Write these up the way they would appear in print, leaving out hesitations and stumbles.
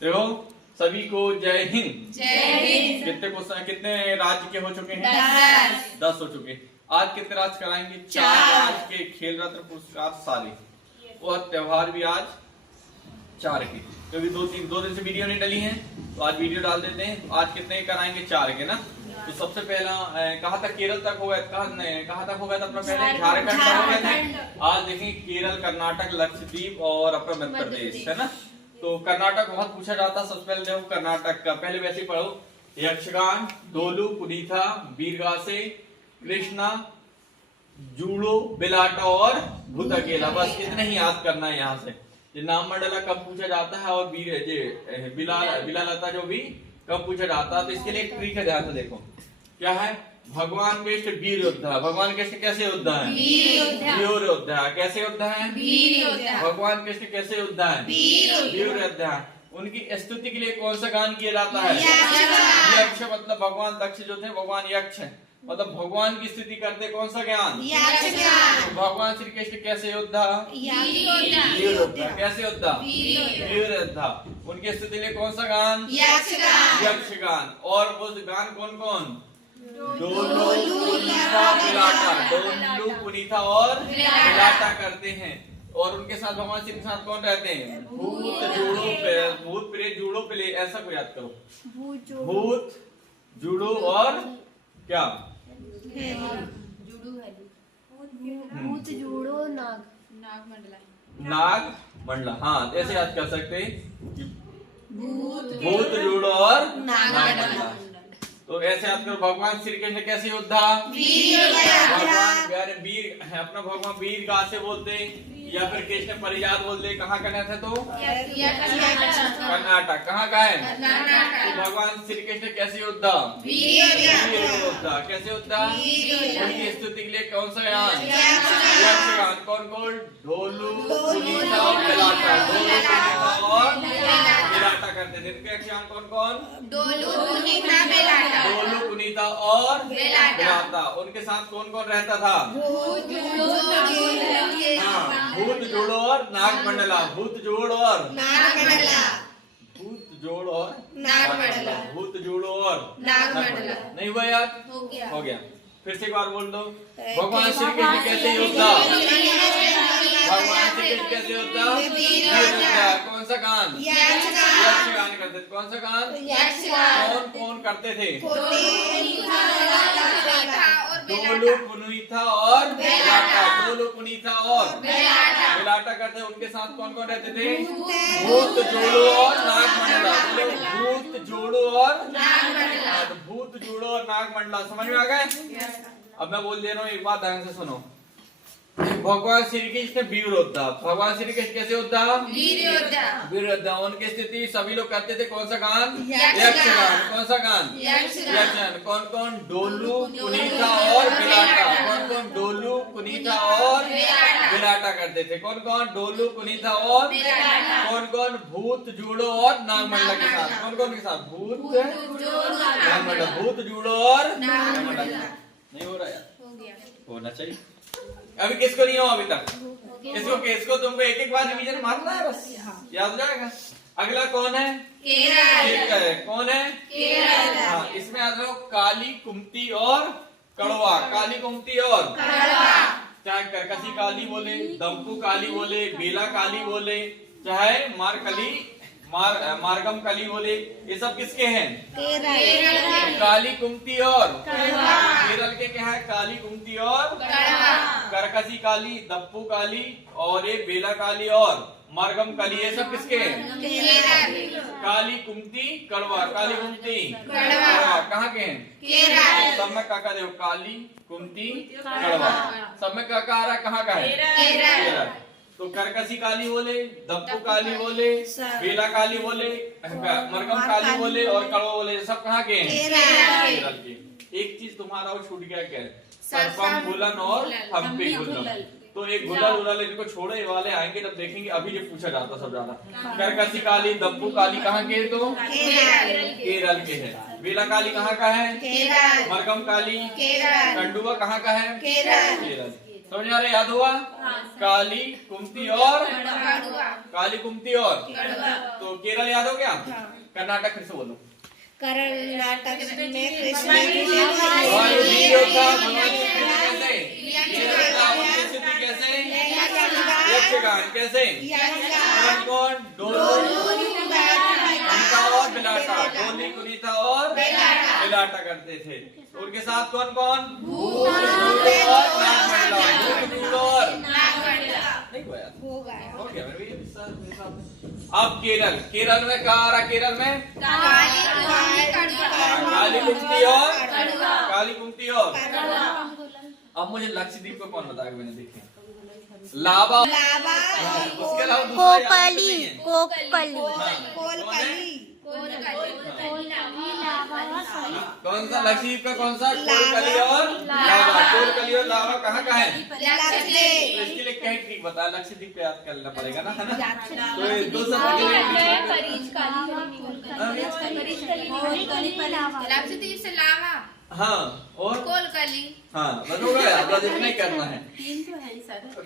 देखो सभी को जय हिंद। जय हिंद। कितने राज्य के हो चुके हैं? 10 हो चुके। आज कितने राज्य कराएंगे? 4 आज के खेल रत्न पुरस्कार सारे और त्योहार भी आज 4 के, क्योंकि दो दिन से वीडियो नहीं डली है तो आज वीडियो डाल देते हैं। तो आज कितने कराएंगे? 4 के ना। तो सबसे पहला कहाँ तक? केरल तक हो गया। कहाँ तक हो गया था अपना? पहले झारखंड तक हो गया था। आज देखेंगे केरल, कर्नाटक, लक्षद्वीप और अपना मध्य प्रदेश, है ना। तो कर्नाटक बहुत पूछा जाता। सबसे पहले देखो कर्नाटक का, पहले वैसे पढ़ो। यक्षगान, डोलू, कुनीता, वीरगासे, कृष्णा, जूडो, बिलाटा और भूत अकेला। बस इतने ही याद करना है यहाँ से। ये नाम मंडला कब पूछा जाता है और बिलालता जो भी कब पूछा जाता है। तो इसके लिए एक ट्रिक है, ध्यान से देखो। क्या है? भगवान कृष्ण वीर योद्धा। भगवान कृष्ण कैसे योद्धा है? वीर योद्धा। कैसे योद्धा है? भगवान कृष्ण कैसे योद्धा है? वीर योद्धा। उनकी स्तुति के लिए कौन सा गान किया जाता है? यक्ष। मतलब भगवान दक्ष जो थे भगवान यक्ष, मतलब भगवान की स्तुति करते कौन सा ज्ञान? तो भगवान श्री कृष्ण कैसे योद्धा? वीर योद्धा। कैसे योद्धा? वीर योद्धा। उनकी स्तुति के लिए कौन सा गान? यक्षगान। और वो गान कौन कौन? डोलू, कुनीता, बिलाटा। डोलू, कुनीता और बिलाटा करते हैं। और उनके साथ भगवान श्री के साथ कौन रहते हैं? भूत प्रेत जूडो प्ले, ऐसा को याद करो। भूत, जूडो और क्या? भूत, जूडो, नाग मंडला। हाँ, ऐसे याद कर सकते हैं। भूत, जूडो और नाग मंडला। तो ऐसे याद करो। भगवान श्री कृष्ण कैसे योद्धा? भगवान वीर है। अपना भगवान वीर गा से बोलते या फिर कृष्ण परिजात बोलते। कहाँ करना था? तो कर्नाटक। कहाँ का है? तो भगवान श्री कृष्ण कैसे योद्धा? वीर योद्धा। कैसे योद्धा? उनकी स्तुति के लिए कौन सा गान? यक्षगान। कौन कौन? ढोलू, कुनीता और बिलाटा। ढोलू, कुनीता और बिलाटा करते थे। इनके यक्षगान कौन कौन? डोलू, कुनीता और बिलाटा। उनके साथ कौन कौन रहता था? भूत, जोड़ो और नाग मंडला। भूत जोड़ और नाग मंडला। भूत जोड़ और नाग मंडला। भूत जोड़ो और नाग मंडला। नहीं हुआ याद? हो गया। फिर से एक बार बोल दो। भगवान श्री कृष्ण कैसे योद्धा? भगवान श्री कृष्ण कैसे योद्धा? कौन सा गान? यक्षगान करते थे। कौन सा गान? कौन कौन करते थे? डोलू, कुनीता और बिलाटा। डोलू, कुनीता और बिलाटा करते। उनके साथ कौन कौन रहते थे? भूत, जोड़ो और नाग मंडला। भूत, जोड़ो और नाग मंडला। भूत, जोड़ो और नाग मंडला। समझ में आ गए? अब मैं बोल दे रहा हूँ, एक बात ध्यान से सुनो। भगवान श्री कृष्ण वीर योद्धा। भगवान श्री कृष्ण कैसे योद्धा? वीर योद्धा। उनकी स्थिति सभी लोग करते थे। कौन सा गान? यक्षगान। कौन सा गान? यक्षगान। कौन कौन? डोलू, कुनीता और बिलाटा। कौन कौन? डोलू, कुनीता और बिलाटा करते थे। कौन कौन? डोलू, कुनीता और कौन कौन? भूत, जूडो और नाग मंडला के साथ। कौन कौन के साथ? भूत, नाग मंडला। भूत, जूडो और नाग मंडला। नहीं हो रहा यार? होना चाहिए। अभी किसको नहीं हो अभी तक? किसको तुमको एक बार रिवीजन मारना है, बस याद हो जाएगा। अगला कौन है? केरल। कौन है? केरल। हाँ, इसमें याद रखो काली, कुमती और कड़वा। काली, कुमती और कड़वा। चाहे करकसी काली बोले, दम्पू काली बोले, बेला काली बोले, चाहे मारगम काली बोले, ये सब किसके हैं? केरल। काली, कुमती और केरल के क्या है? काली, कुमती और करकसी काली, दप्पू काली और ये बेला काली और मारगम काली, ये सब किसके हैं? काली, कुमती, कड़वा। काली, कुमती, कड़वा कहाँ के हैं? केरल। सब में काका देखो, काली, कुमती, कड़वा। सब में काका आ रहा है, कहाँ का है? केरल। तो करकसी काली बोले, दप्पू काली बोले, बेला काली बोले, मरगम काली बोले और कड़वा बोले, सब कहाँ के हैं? केरल के। एक चीज तुम्हारा वो छूट गया, क्या? सर्पम गुलन और हम्पी गुलन। तो एक गुलल उलल इनको छोड़ो, ये वाले आएंगे तब देखेंगे। अभी ये पूछा जाता सब ज्यादा। करकसी काली, दप्पू काली कहाँ के? तो केरल के है। बेला काली कहाँ का है? मरगम काली। कंडुआ कहाँ का है? केरल। समझ आ रहा है? याद हुआ? काली, कुंती और काली, कुंती और तो केरल याद हो गया? कर्नाटक फिर से बोलो। कर्नाटक में कृष्ण और ये वीडियो का भगवान की स्तुति कैसे? यक्षगान कैसे? कौन? डोली, कुनीता और बिलाटा। डोली, कुनीता और बिलाटा करते थे। उनके साथ कौन कौन? भूत और नागमंडला। भूत और नहीं हुआ यार? हो गया मेरे भैया। अब केरल, केरल में कहाँ आ रहा? केरल में काली, कुंती और काली, कुंती और अब मुझे लक्षद्वीप को कौन बताएगा? मैंने देखे लावा, उसके अलावा कोकली, कोकली, कौन सा लक्षद्वीप का? कौन सा? कोलकली और लावा। कोलकली और लावा कहाँ का है? तो इसके लिए क्या ट्रिक बता? लक्षद्वीप पे याद करना पड़ेगा ना, है ना? तो दो सब लक्षद्वीप से लावा, हाँ और कोलकली, हाँ बस हो गया। बस इतना ही करना है।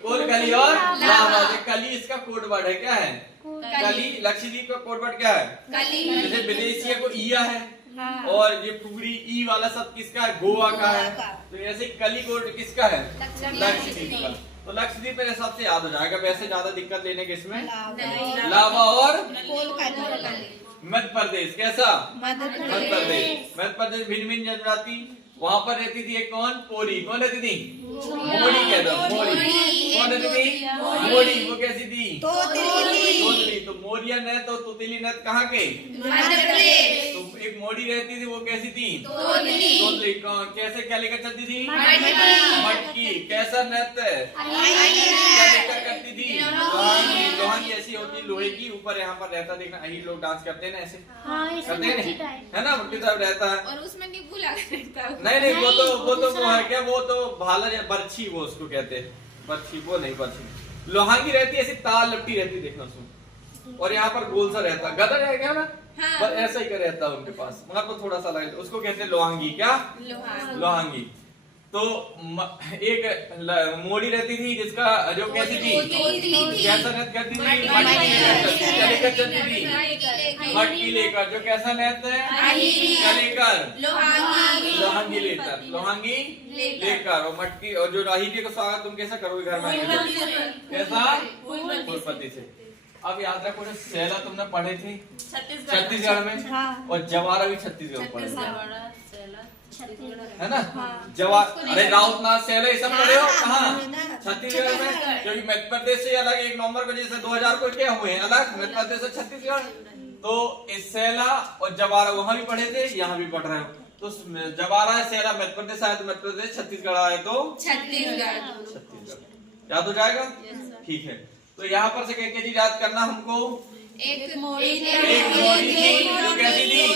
कोलकली और लावा। कली इसका कोड वर्ड है। क्या है? कली। लक्षद्वीप का कोड वर्ड क्या है? जैसे विदेशिया को ईया है और ये पुगड़ी ई वाला सब किसका है? गोवा का है। तो ऐसे कली कोड किसका है? लक्षद्वीप का। तो लक्षद्वीप मेरे हिसाब से याद हो जाएगा। वैसे ज्यादा दिक्कत लेने के इसमें लावा और मध्य प्रदेश। कैसा? मध्य प्रदेश भिन्न भिन्न जनजाति वहाँ पर रहती थी। एक कौन? पोरी। कौन रहती थी? मोड़ी कह दो। मोड़ी कौन रहती थी? मोड़ी। वो कैसी थी? तोतली। तो मोरिया नृत्य और तोतली नृत्य कहाँ के? तो एक मोड़ी रहती थी, वो कैसी थी? तोतली। कौन कैसे क्या लेकर चलती थी? मटकी। कैसा नृत्य? क्या लेकर करती थी? लोहानी। लोहानी ऐसी होती लोहे की, ऊपर यहाँ पर रहता। देखना अही लोग डांस करते हैं ना, ऐसे करते हैं है ना? मुट्ठी तरफ रहता है और उसमें नींबू लगा रहता है। नहीं वो तो वो है क्या? वो तो भाला या बर्छी, वो उसको कहते हैं बर्छी। वो नहीं बर्छी। लोहांगी रहती है ऐसी ताल लपटी रहती, देखना उसमें। और यहाँ पर गोल सा रहता। गदर है क्या ना? बस ऐसा ही कर रहता है उनके पास, मगर तो थोड़ा सा लगता। उसको कहते हैं लोहांगी। क्या? लोहांगी। तो एक मोड़ी रहती थी जिसका जो कैसी थी? कैसा नृत्य करती थी? मटकी लेकर। जो कैसा नृत्य है? लेकर लोहांगी लेकर। लोहांगी लेकर और मटकी। और जो राहिके का स्वागत तुम कैसा करोगे घर में? कैसा? फूलपत्ती से। अब याद रखो जो सैला तुमने पढ़े थे छत्तीसगढ़ में, और जवारा भी छत्तीसगढ़ में पढ़े है ना? जवार, अरे राउतनाथ, सैला ये सब पढ़े हो कहाँ? छत्तीसगढ़ में। क्योंकि मध्य प्रदेश से अलग 1 नवंबर को जैसे 2000 को क्या हुए हैं अलग, मध्य प्रदेश से छत्तीसगढ़। तो इस सैला और जवारा वहां भी पढ़े थे, यहाँ भी पढ़ रहे हो। तो जवारा है, सैला मध्य प्रदेश आए तो मध्य प्रदेश, छत्तीसगढ़ आए तो छत्तीसगढ़। याद हो जाएगा? ठीक है। तो यहाँ पर से क्या चीज याद करना हमको? एक मोड़ी थी जो कैसी थी?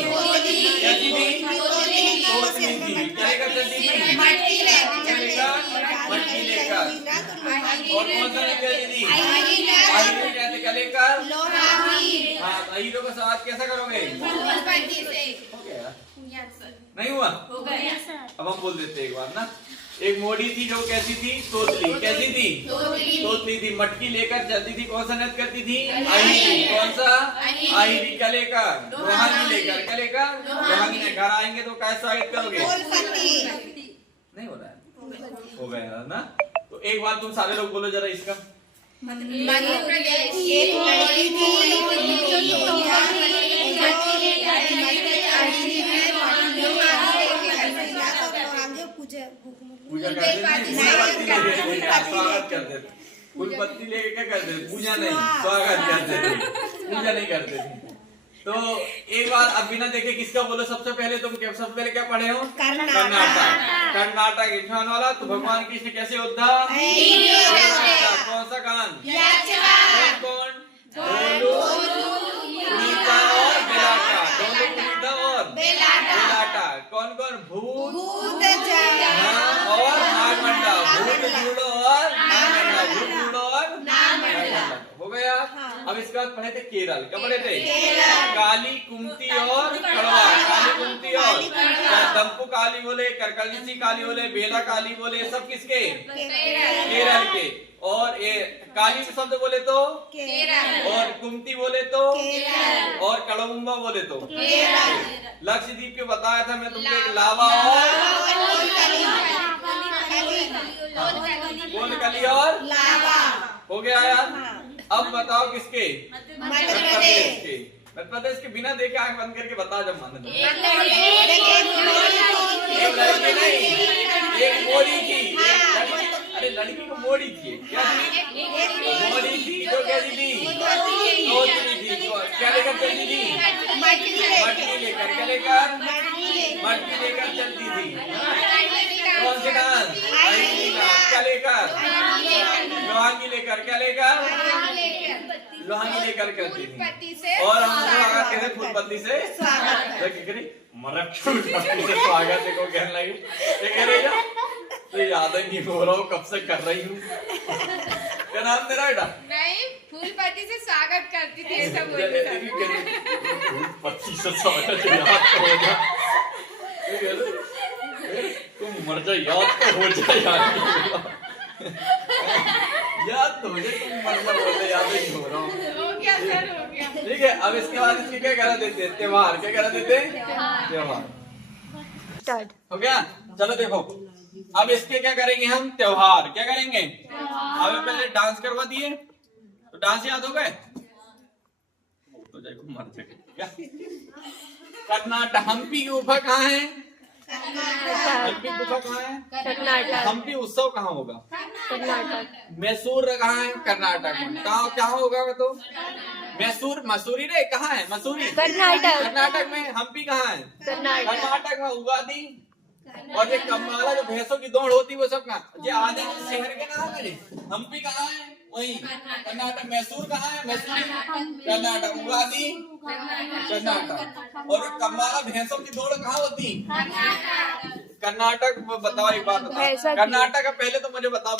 कैसी थी? तोतली थी। क्या करती थी? मटकी लेकर। और कौन सा लेकर थी? कहते क्या लेकर? हाँ, अहीरों का साथ कैसा करोगे? नहीं हुआ? अब हम बोल देते एक बार ना। एक मोड़ी थी जो कैसी थी? तोतली। कैसी थी? तोतली थी। मटकी लेकर चलती थी। कौन सा नृत्य करती थी? अहिरी। कौन सा? अहिरी। क्या लेकर? लोहानी लेकर। क्या लेकर? लोहानी। घर आएंगे तो कैसा स्वागत करोगे? नहीं हो रहा है? हो गया ना? तो एक बार तुम सारे लोग बोलो जरा इसका। मध्य प्रदेश एक लड़की थी पूजा करते स्वागत करते थे। फूलपत्ती लेके क्या करते थे? पूजा नहीं, स्वागत करते थे, पूजा नहीं करते थे। तो एक बार अब बिना देखे किसका बोलो सबसे पहले? तुम सबसे पहले क्या पढ़े हो? कर्नाटक इन्सान वाला। तो भगवान कृष्ण कैसे योद्धा? कौन सा गान? कौन? कुनीता और बेलाटा। कुनीता और बेलाटा। कौन कौन? भूत और नागमंडा। भूत जूड़ो और नागमंडा। भूत जूड़ो और नागमंडा। हो गया। अब इसके बाद पढ़े थे केरल। क्या पढ़े थे? काली, कुंती और कड़वा। काली, कुंती और और चाहे दम्पु काली बोले, करकलिसी काली बोले, बेला काली बोले, सब किसके? केरल के। और ये काली शब्द बोले तो केरल, और कुमती बोले तो केरल, और कड़मुम्बा बोले तो केरल। लक्षद्वीप के बताया था मैं तुमको एक लावा और कोलकली और लावा। हो गया यार। अब बताओ किसके? मध्य प्रदेश के। मध्य प्रदेश के बिना देखे आंख बंद करके बताओ जब मान दो। एक लड़की, एक लड़की नहीं, एक मोड़ी थी। अरे लड़की को मोड़ी थी, क्या थी? मोड़ी थी। तो क्या थी? धोती थी। क्या लेकर चलती थी? मटकी लेकर। क्या लेकर? मटकी लेकर चलती थी। कौन सी डांस? क्या लेकर? लोहांगी लेकर। क्या लेकर? लोहांगी लेकर करती थी। और हम स्वागत कहते फूल पत्ती से स्वागत स्वागत को कहने लगे। ये कह रही है तो याद ही नहीं हो रहा हूँ कब से कर रही हूँ। क्या नाम तेरा बेटा? नहीं, फूल पत्ती से स्वागत करती थी ऐसा बोलती थी। फूल पत्ती से स्वागत याद तो हो जा। तुम मर जा, याद तो हो जाए याद तो हो जाए, तुम मर जा बोले याद ही नहीं हो रहा हूँ। हो गया सर, हो गया। ठीक है, अब इसके बाद इसकी क्या करा देते हैं? त्योहार। क्या करा देते हैं? त्योहार। स्टार्ट। हो गया। चलो देखो, अब इसके क्या करेंगे हम? त्योहार। क्या करेंगे? अब पहले डांस करवा दिए तो डांस याद हो गए तो देखो मर जाए। कर्नाटक। हम्पी की गुफा कहाँ है? हम्पी गुफा कहाँ है? कर्नाटक। हम्पी उत्सव कहाँ होगा? कर्नाटक। मैसूर कहाँ है? कर्नाटक में। कहाँ क्या होगा तो? मैसूर, मसूरी रे कहाँ है? मसूरी कर्नाटक। कर्नाटक में। हम्पी कहाँ है? कर्नाटक। कर्नाटक में। उगादी और ये कम्माला जो भैंसों की दौड़ होती है वो सब कहाँ? ये आधे शहर के नाम है। हम्पी कहाँ है? वही कर्नाटक। मैसूर कहाँ है? मैसूर कर्नाटक। उगादी कर्नाटक। और कम्माला भैंसों की दौड़ कहाँ होती? कर्नाटक। बताओ एक बात बताओ, कर्नाटक का पहले तो मुझे बताओ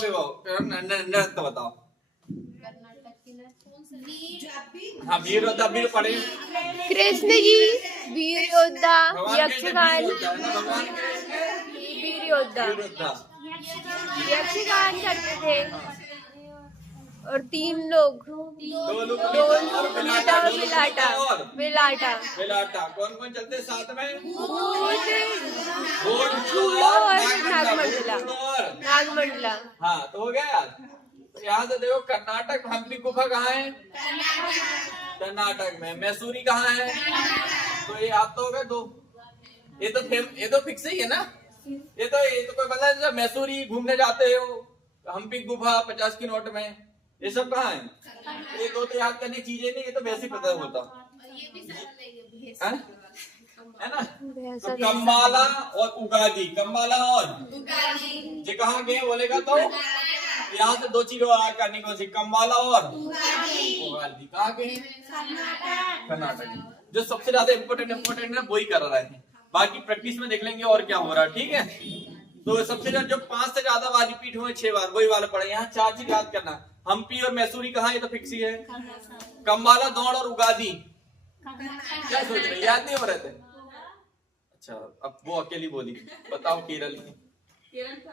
नृत्य बताओ। हाँ, वीर योद्धा। वीर पढ़े कृष्ण जी, वीर योद्धा, भगवान यक्षगान, भगवान वीर योद्धा, वीर योद्धा। यक्षगान करते थे। और 3 लोग, दो लोग और बिलाटा। कौन कौन चलते साथ में? नागमंडला। हाँ, तो हो गया यार। तो यहाँ से देखो, कर्नाटक। हम्पी गुफा कहाँ है? कर्नाटक में। मैसूरी कहाँ है? तो ये याद तो हो गए दो। ये तो फिक्स ही है ना। ये तो कोई बता नहीं। मैसूरी घूमने जाते हो, हम्पी गुफा 50 की नोट में, ये सब कहाँ है? ये दो तो याद करने चीजें नहीं, ये तो वैसे ही पता होता है ना। तो कम्माला और उगादी। कम्माला और ये कहाँ गए बोलेगा तो यहाँ से 2 चीजें करनी कौन सी? कम्माला और उगादी। कहाँ गए? कर्नाटक। जो सबसे ज्यादा इम्पोर्टेंट है वही कर रहे हैं, बाकी प्रैक्टिस में देख लेंगे और क्या हो रहा है। ठीक है, तो सबसे ज्यादा जो 5 से ज्यादा बार रिपीट हुए 6 बार वही वाला पढ़े। यहाँ 4 चीज याद करना। हम्पी और मैसूरी कहाँ? ये तो फिक्स ही है। कम्बाला, दौड़ और उगादी। क्या सोच रहे? याद नहीं हो रहे थे? अच्छा, अब वो अकेली बोली। बताओ केरल की। केरल का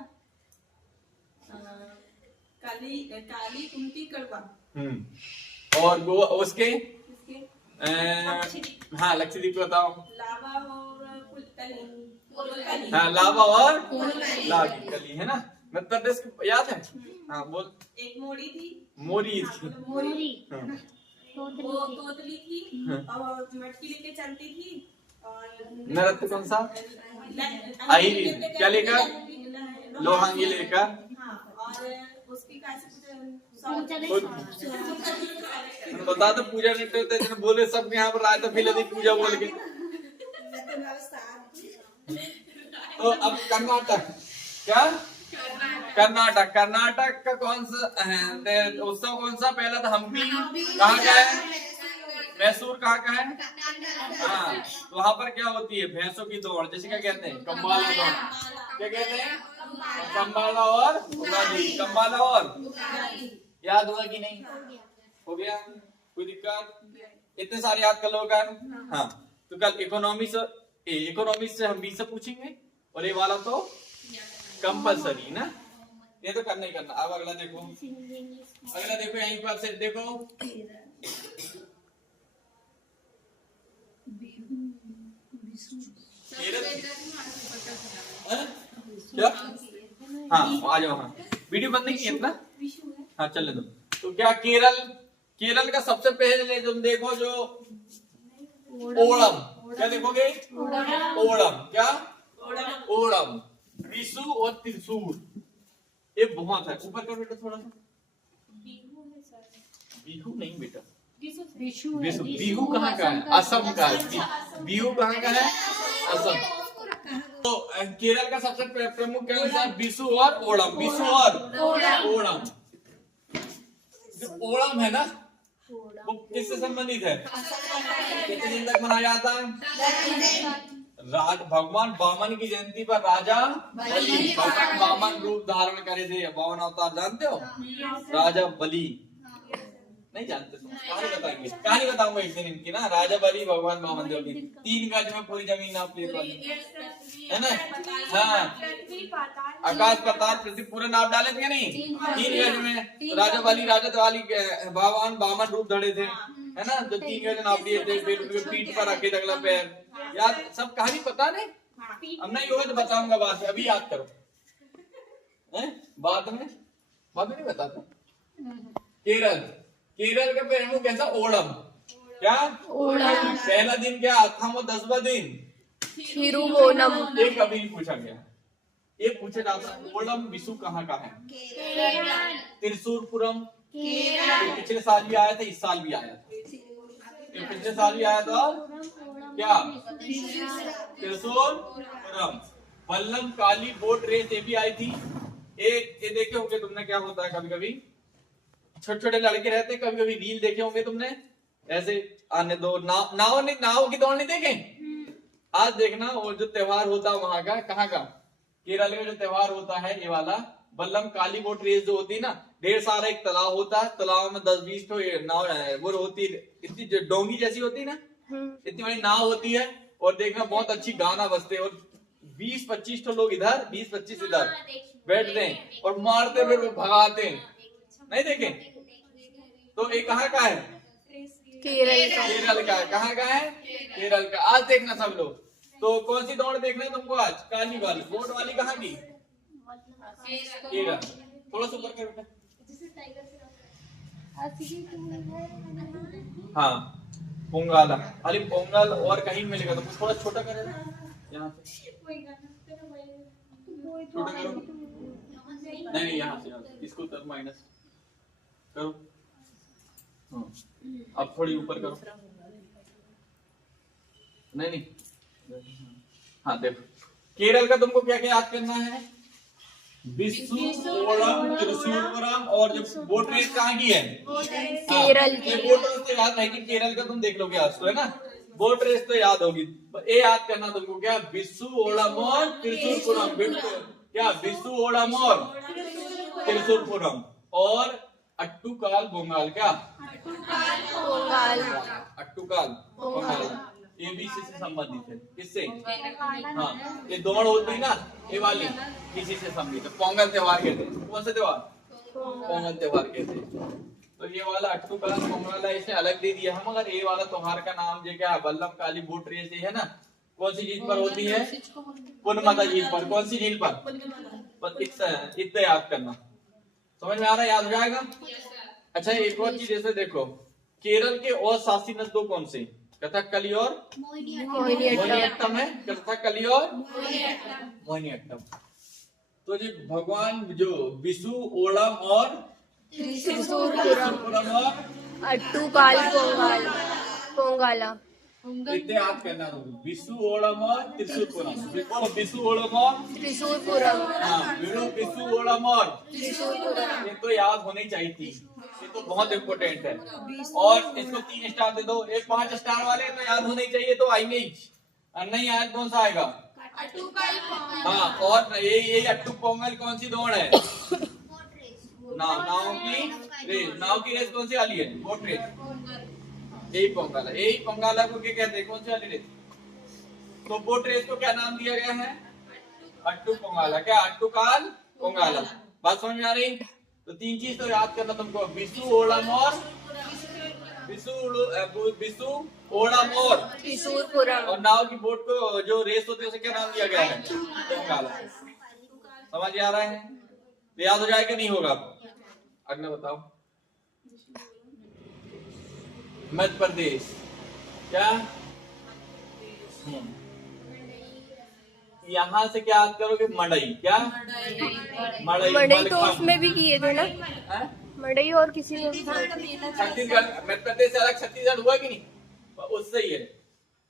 काली काली कुंती कड़वा। और वो उसके इसके हाँ, लक्षद्वीप बताओ। लावा और कोलकली। हाँ, लावा और कली है ना। मध्य प्रदेश याद है? हाँ बोल। एक मोड़ी थी। मोरी थी। वो तोतली थी और मटकी लेके चलती थी। और नृत्य कौन सा? आई क्या लेकर? लोहांगी लेकर। हाँ, और उसकी बता दो पूजा नृत्य होते हैं बोले सब यहाँ पर आए तो फिर यदि पूजा बोल के। तो अब कर्नाटक। क्या? कर्नाटक का कौन सा उत्सव कौन सा? पहला था हम्पी। कहाँ का है? मैसूर कहाँ का है? हाँ, तो वहाँ पर क्या होती है? भैंसों की दौड़, जैसे क्या कहते हैं? कम्बाला दौड़। क्या कहते हैं? कम्बाला और उगादी। कम्बाला और याद हुआ कि नहीं? हो गया? कोई दिक्कत? इतने सारे याद कर लोगे? हाँ, तो कल इकोनॉमिक्स इकोनॉमिक्स से हम 20 से पूछेंगे और ये वाला तो कंपलसरी ना, ये तो करना ही करना। अब अगला देखो, अगला देखो यहीं पर से देखो, क्या? हाँ आ जाओ। हाँ वीडियो बंद नहीं किया ना, हाँ चलने दो। तो क्या केरल का सबसे पहले तुम देखो जो ओणम, क्या देखोगे? ओणम, क्या? ओणम, विशु और त्रिशूल, ये बहुत है। ऊपर कर बेटा थोड़ा सा। बिहू नहीं बेटा, विशु। बिहू कहाँ का है? असम का है। बिहू कहाँ का है? असम। तो केरल का सबसे प्रमुख क्या है? विशु और ओणम। विशु और ओणम। जो ओणम है ना, वो किससे संबंधित है? कितने दिन तक मनाया जाता है? भगवान वामन की जयंती पर राजा बलि, भगवान वामन रूप धारण करे थे, 52 अवतार जानते हो? राजा बलि नहीं जानते तुम? कहानी बताएंगे, कहानी बताऊंगा एक दिन इनकी ना। राजा बलि भगवान वामन देव की 3 गज में पूरी जमीन नाप ली है ना। हाँ आकाश पाताल पृथ्वी पूरा नाप डाले थे नहीं, 3 गज में। राजा बलि राजा दिवाली भगवान वामन रूप धरे थे है ना, तो 3 गज नाप दिए थे। फिर उनके पीठ पर रखे अगला पैर। याद सब कहानी पता नहीं? अब नहीं होगा तो बताऊंगा बाद में, अभी याद करो बाद में नहीं बताते। केरल का प्रमुख कैसा? ओणम, क्या? ओणम। पहला दिन क्या? अथम, 10वां दिन थिरुवोणम। एक कभी नहीं पूछा गया, ये पूछा जाता है ओणम विशु कहाँ का है? त्रिशूरपुरम। पिछले साल भी आया था, इस साल भी आया था। ये पिछले साल भी आया था, क्या? त्रिशूरपुरम। वल्लम काली बोट रेस ये भी आई थी। ये देखे होंगे तुमने, क्या होता है कभी कभी छोटे छोटे लड़के रहते हैं, कभी कभी रील देखे होंगे तुमने, ऐसे आने दो नाव की दौड़ नहीं देखे? आज देखना वो जो त्योहार होता है वहां का, कहाँ का? केरल में जो त्योहार होता है ये वाला वल्लम काली बोट रेस जो होती है ना, ढेर सारा एक तालाब होता है, तालाब में 10-20 तो नाव वो होती है, इतनी डोंगी जैसी होती है ना, इतनी बड़ी नाव होती है। और देखना बहुत अच्छी गाना बजते और 20-25 तो लोग इधर 20-25 इधर बैठते हैं और मारते फिर भगाते हैं। नहीं देखे? तो ये कहाँ का है? केरल का। कहाँ का है? केरल का। आज देखना सब लोग। तो कौन सी दौड़ देखना है तुमको आज? काली वाली बोट वाली कहाँ की? केरल। थोड़ा सा ऊपर कर बेटा। हाँ पोंगाला, अरे पोंगल और कहीं मिलेगा तो थोड़ा छोटा करेगा यहाँ से, छोटा करो। नहीं यहाँ से इसको तर माइनस करो। हाँ अब थोड़ी ऊपर करो। नहीं हाँ देखो, केरल का तुमको क्या क्या याद करना है? विशु, ओणम, त्रिशूरपुरम और जो बोट रेस कहाँ की है? केरल की। बोट रेस तो याद नहीं कि केरल का तुम देख लोगे आज तो, है ना। बोट रेस तो याद होगी, ये याद करना तुमको, क्या? विशु, ओणम और त्रिशूरपुरम। क्या? विशु, ओणम और त्रिशूरपुरम। और अट्टूकाल बोंगाल। क्या? अट्टूकाल बोंगाल ये भी इसी से संबंधित है। किससे? हाँ ये दौड़ होती ना ये वाली, इसी से संबंधित है। पोंगल त्योहार कहते हैं। कौन सा त्योहार? पोंगल त्योहार कहते हैं। तो ये वाला अट्टूकाल पोंगल है, इसे अलग दे दिया हम। अगर ये वाला त्योहार का नाम जो क्या? वल्लम काली बोट रेस है ना। कौन सी झील पर होती है? पुनमदा झील पर। कौन सी झील पर? इतना याद करना। समझ में आ रहा है? याद हो जाएगा। अच्छा एक और चीज ऐसे देखो, केरल के और शासी नृत्य कौन से? कथकली और मोहिनीअट्टम है। कथकली और मोहिनीअट्टम। तो जी भगवान जो विशु, ओणम और त्रिशूरपुरम और अट्टूकाल पोंगाला इतने याद करना। विशु, ओणम और त्रिशूरपुरम। विशु, ओणम और त्रिशूरपुरम। हाँ विशु, ओणम और त्रिशूरपुरम, ये तो याद होनी चाहिए थी, ये तो बहुत इम्पोर्टेंट है। और इसको 3 स्टार दे दो। एक 5 स्टार वाले तो याद होने चाहिए, तो आएंगे ही। और नहीं आया कौन सा आएगा? हाँ और ये अट्टू पोंगल कौन सी दौड़ है? नाव की रेस कौन सी वाली है? Boat race. यही पोंगल है। यही पोंगल को क्या कहते हैं? कौन सी वाली रेस? तो बोट रेस को क्या नाम दिया गया है? अट्टू पोंगाला। क्या? अट्टू काल पोंगाला। बात समझ में आ रही? तो 3 चीज तो याद करना तुमको, विशु ओणम और विशु ओणम और त्रिशूरपुरम। और नाव की बोट को जो रेस होती है उसे क्या नाम दिया गया है? पोंगाला। समझ आ रहा है? तो याद हो जाएगा नहीं होगा? अगला बताओ। मध्य प्रदेश। क्या? यहाँ से क्या याद करोगे? मड़ई। क्या? मड़ई तो उसमें भी किए थे ना, मड़ई और किसी में। छत्तीसगढ़, मध्य प्रदेश से अलग छत्तीसगढ़ हुआ कि नहीं? उससे ही है।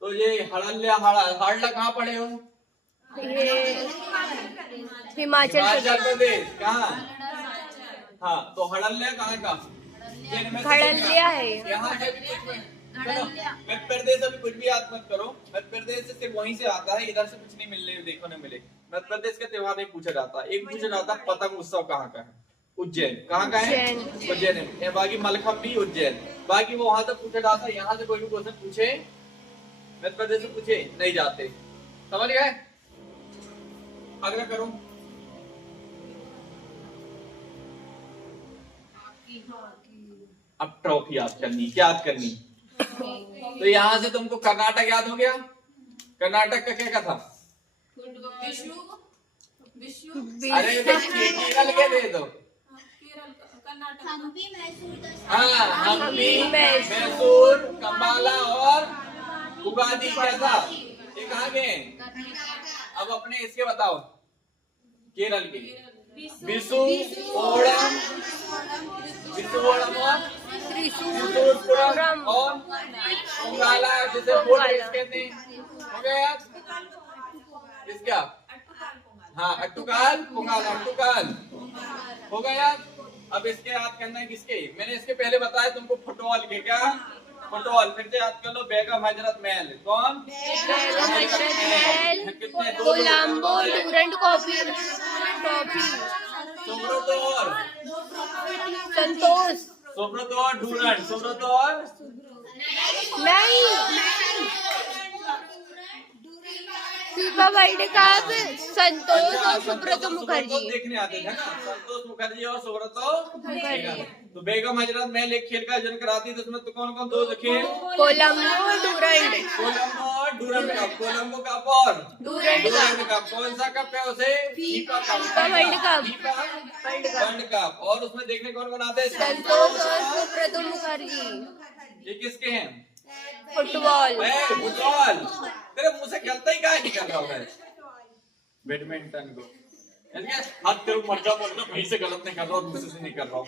तो ये हड़ल्ला कहाँ पड़े हो? ये हिमाचल प्रदेश। कहाँ? हाँ, तो हड़ल्ला कहाँ का? खड़लिया है। यहाँ से भी कुछ मध्य प्रदेश अभी कुछ भी याद मत करो। मध्य प्रदेश से वहीं से आता है, इधर से कुछ नहीं मिलने देखो न मिले। मध्य प्रदेश का त्योहार नहीं पूछा जाता। एक पूछा जाता पतंग उत्सव कहाँ का है? उज्जैन। कहाँ का है? उज्जैन है। बाकी मलखम्बी उज्जैन। बाकी वो वहां तक पूछा जाता है। यहाँ से कोई भी क्वेश्चन पूछे मध्य प्रदेश से पूछे नहीं जाते। समझ गए? अगला करो। अब ट्रॉफी याद करनी। क्या याद करनी? तो यहाँ से तुमको कर्नाटक याद हो गया। कर्नाटक का क्या था? अरे केरल के दे दो। हाँ, हम्पी, मैसूर, कंबाला और उगादी। क्या था? ये कहाँ के? अब अपने इसके बताओ, केरल के। विशु ओणम और त्रिशूरपुरम और पोंगाला, जिसे बोट रेस कहते हैं। हो गया याद? इसका हाँ, अट्टूकाल पोंगाला। अट्टूकाल हो गया याद? अब इसके याद करना है किसके? मैंने इसके पहले बताया तुमको फुटबॉल के। क्या? फुटबॉल। फिर से याद कर लो। बेगम हजरत महल। कौन? बेगम हजरत महल। कितने? कोलंबो डूरंड कॉफी सुब्रत और संतोष। सुब्रत और डूरंड। सुब्रत और नहीं, फीफा वर्ल्ड कप संतोष और सुब्रत मुखर्जी देखने आते थे ना। संतोष मुखर्जी और सुब्रत मुखर्जी। तो बेगम हजरत महल एक खेल का आयोजन कराती है। उसमें तो कौन कौन? 2 खेल, कोलंबो डूरंड। कोलंबो और डूरंड कप। कोलंबो कप और डूरंड कप। कौन सा कप है उसे? FIFA world cup. World cup. और उसमें देखने कौन कौन आते हैं? संतोष और सुब्रत मुखर्जी। ये किसके हैं? फुटबॉल। फुटबॉल। तेरे मुंह से गलत ही काहे निकल रहा है? बैडमिंटन को हाथ तेरे मर जा बोल रहा, कहीं से गलत नहीं कर रहा, दूसरे से नहीं कर रहा हूँ।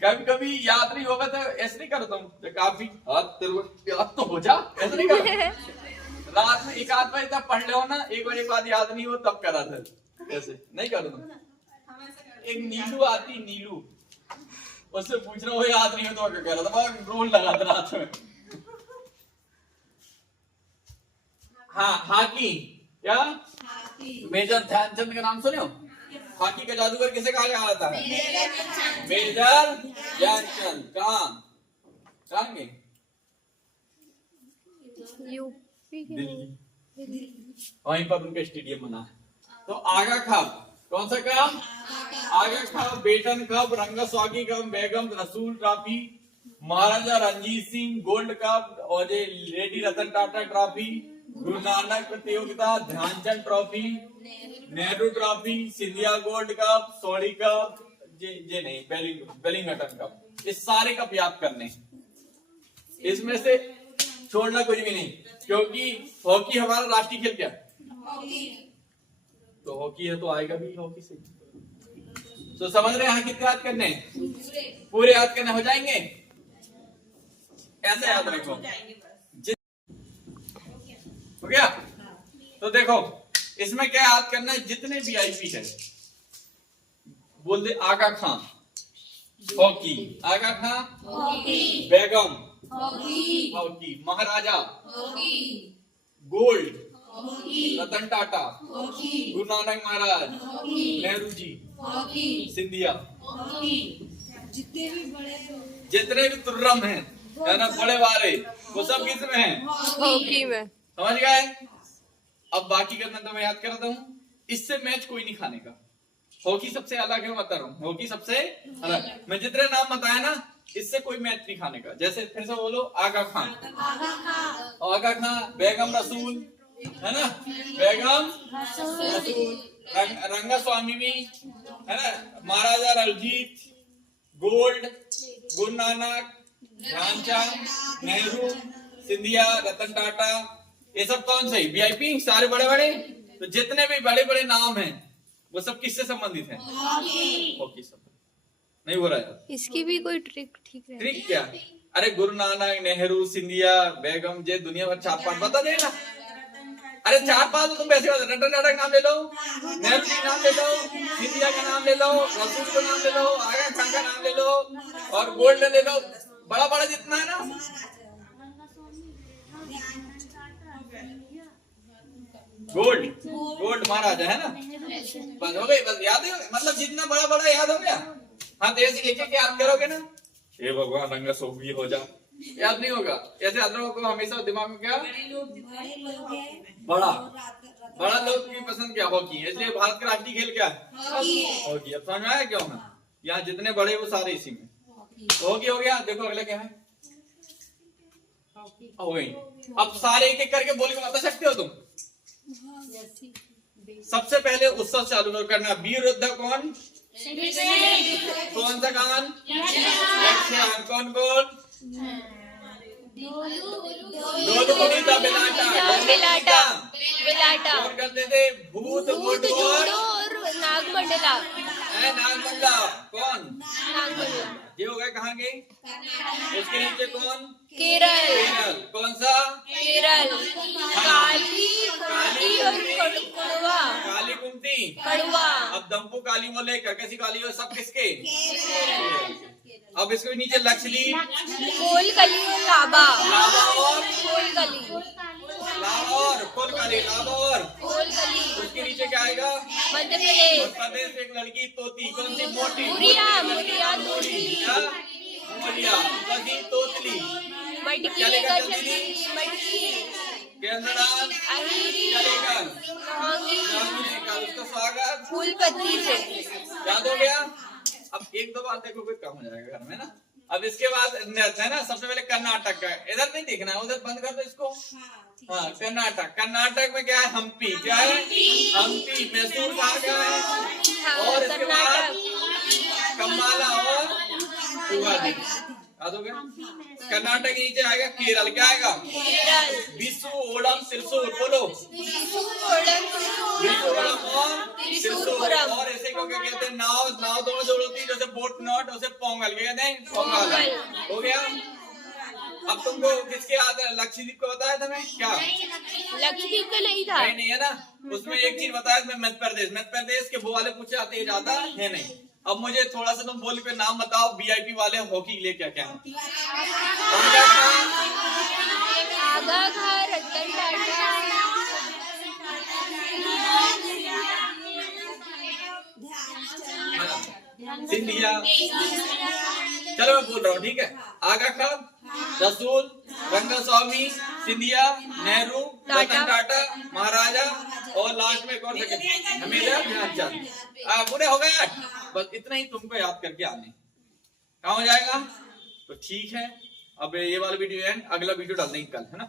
कभी कभी याद नहीं होगा तो ऐसे नहीं करो तुम। तो काफी हाथ तेरे याद तो हो जा, ऐसे नहीं करो। रात में 1 आध बजे तक पढ़ लो ना, 1 बजे बाद याद नहीं हो तब करा था। ऐसे नहीं करो तुम। एक नीलू आती, नीलू, उससे पूछ रहा हूँ याद नहीं हो तो क्या कह रहा था? रोल लगा था रात में। हाँ, हॉकी। क्या? मेजर ध्यानचंद का नाम सुने हो? हॉकी का जादूगर किसे कहा जाता है? मेजर ध्यानचंद। कहाँ गए? यूपी दिल्ली। वहीं पर उनका स्टेडियम बना है। तो आगा कप। कौन सा cup? Aga cup, Beighton cup, Rangaswamy cup, Begum Rasul trophy, Maharaja Ranjit Singh gold cup, और ये लेडी रतन टाटा ट्रॉफी, गुरु नानक प्रतियोगिता, Dhyanchand trophy, Nehru trophy, Scindia gold cup, Sony cup, जे नहीं बेलिंगटन कप। ये सारे कप याद करने। इसमें से छोड़ना कुछ भी नहीं, क्योंकि हॉकी हमारा राष्ट्रीय खेल क्या? तो हॉकी है तो आएगा भी हॉकी से। तो समझ रहे हैं यहाँ कितने याद करने? पूरे याद करने हो जाएंगे। ऐसे याद रखो। हो गया? तो देखो इसमें क्या याद करना है? जितने वीआईपी है बोल दे। आगा खां हॉकी, आगा खां बेगम हॉकी, महाराजा गोल्ड, रतन टाटा, गुरु नानक महाराज, नेहरू जी, सिंधिया, जितने भी तुर्रम हैं है ना, बड़े वाले वो सब किस में है? हॉकी में। समझ गए? अब बाकी करना तो मैं याद कराता हूँ। इससे मैच कोई नहीं खाने का। हॉकी सबसे अलग है, बता रहा हूँ, हॉकी सबसे अलग। मैं जितने नाम बताया ना, इससे कोई मैच नहीं खाने का। जैसे फिर से बोलो, आगा खान, आगा खान, बेगम रसूल, है ना, बेगम रसूल, रंगा स्वामी भी, है ना, महाराजा रणजीत, गोल्ड, गुरु नानक, ध्यानचंद, नेहरू, सिंधिया, रतन टाटा, ये सब कौन से वीआईपी सारे बड़े बड़े। तो जितने भी बड़े बड़े नाम हैं वो सब किससे संबंधित हैं? हॉकी से। नहीं हो रहा है इसकी भी कोई ट्रिक ठीक है? ट्रिक क्या? अरे गुरु नानक, नेहरू, सिंधिया, बेगम, जे दुनिया भर 4-5 बता देना। अरे 4-5 तो तुम वैसे रटन टाटा का नाम ले लो, नेहरू का नाम ले लो, सिंधिया का नाम ले लो, रसूल का नाम ले लो, आगा खान का नाम ले लो, और गोल्ड ले लो। बड़ा बड़ा जितना है ना, गोल्ड महाराजा, है ना, बस हो गई, बस याद है, मतलब जितना बड़ा बड़ा याद हो गया। हाँ, तो ऐसे एक एक याद करोगे ना, हे भगवान रंगा सोगी हो जा, याद नहीं होगा। ऐसे अदरों को हमेशा दिमाग में क्या, बड़ा लोग की पसंद क्या, हॉकी। इसलिए भारत का राष्ट्रीय खेल क्या है? हॉकी। अब समझ में आया क्यों है? यहाँ जितने बड़े वो सारे इसी में। हॉकी हो गया। देखो अगला क्या है? हो गई। अब सारे एक एक करके बोल के बता सकते हो तुम? सबसे पहले उत्सव चालू करना। वीर योद्धा कौन? कौन सा गान? यक्षगान। कौन कौन? बिलाटा। कौन करते थे? भूत और नागमंडला। नागमंडला। कौन? नागमंडला। ये हो गए कहाँ के? उसके नीचे कौन? केरल। कौन सा? केरल। काली और कड़वा। काली कुमती, कड़वा। अब दम्पू काली बोले, करकसी काली हो, सब किसके? अब इसके नीचे लक्षद्वीप, कोलकली और लाबा। लाबा और कोलकली। लाबा और कोलकाली, लाबा और कोलकली। उसके नीचे क्या आएगा? मध्य प्रदेश। उत्तर प्रदेश। एक लड़की तोती, कौन सी? मोटी। मुरिया तोतली। मोरिया, कसी तोतली। मटकी क्या लेकर लेकर चलती थी? चलती। मटकी। केंद्रदान अहिरी। क्या लेकर? लौंगी। उसका स्वागत फूल पत्ती से। याद हो गया? अब एक दो बार देखोगे कम हो जाएगा घर में ना। अब इसके बाद है ना, सबसे पहले कर्नाटक का, इधर नहीं देखना है, उधर बंद कर दो इसको। हाँ, कर्नाटक। कर्नाटक में क्या है? हम्पी। क्या है? हम्पी। मैसूर कहाँ का है? और इसके बाद कम्माला और उगादी। याद हो गया? कर्नाटक के नीचे आएगा केरल। क्या आएगा? केरल। विश्व ओणम त्रिशूल। बोलो, विश्व ओणम और त्रिशूल। और ऐसे को क्या कहते हैं? नाव दोनों जोड़ होती है, जैसे बोट नॉट, उसे पोंगल कहते हैं। पोंगल हो गया। अब तुमको किसके याद है? लक्षद्वीप को बताया था मैं क्या? लक्षद्वीप का नहीं था। नहीं है ना, उसमें एक चीज बताया था मध्य प्रदेश के वो वाले पूछे आते हैं, ज्यादा है नहीं। अब मुझे थोड़ा सा तुम बोल के नाम बताओ, वीआईपी वाले हॉकी के लिए क्या क्या है? आगा खान, रतन टाटा। सिंधिया। चलो मैं बोल रहा हूँ, ठीक है? आगा खान, रसूल, रंगा स्वामी, सिंधिया, नेहरू, रतन टाटा, महाराजा, और लास्ट में कौन सा? हमेशा ध्यानचंद। पूरे हो गए। बस इतना ही तुमको याद करके आने। कहाँ हो जाएगा? तो ठीक है, अब ये वाला वीडियो एंड, अगला वीडियो डाल देंगे कल, है ना?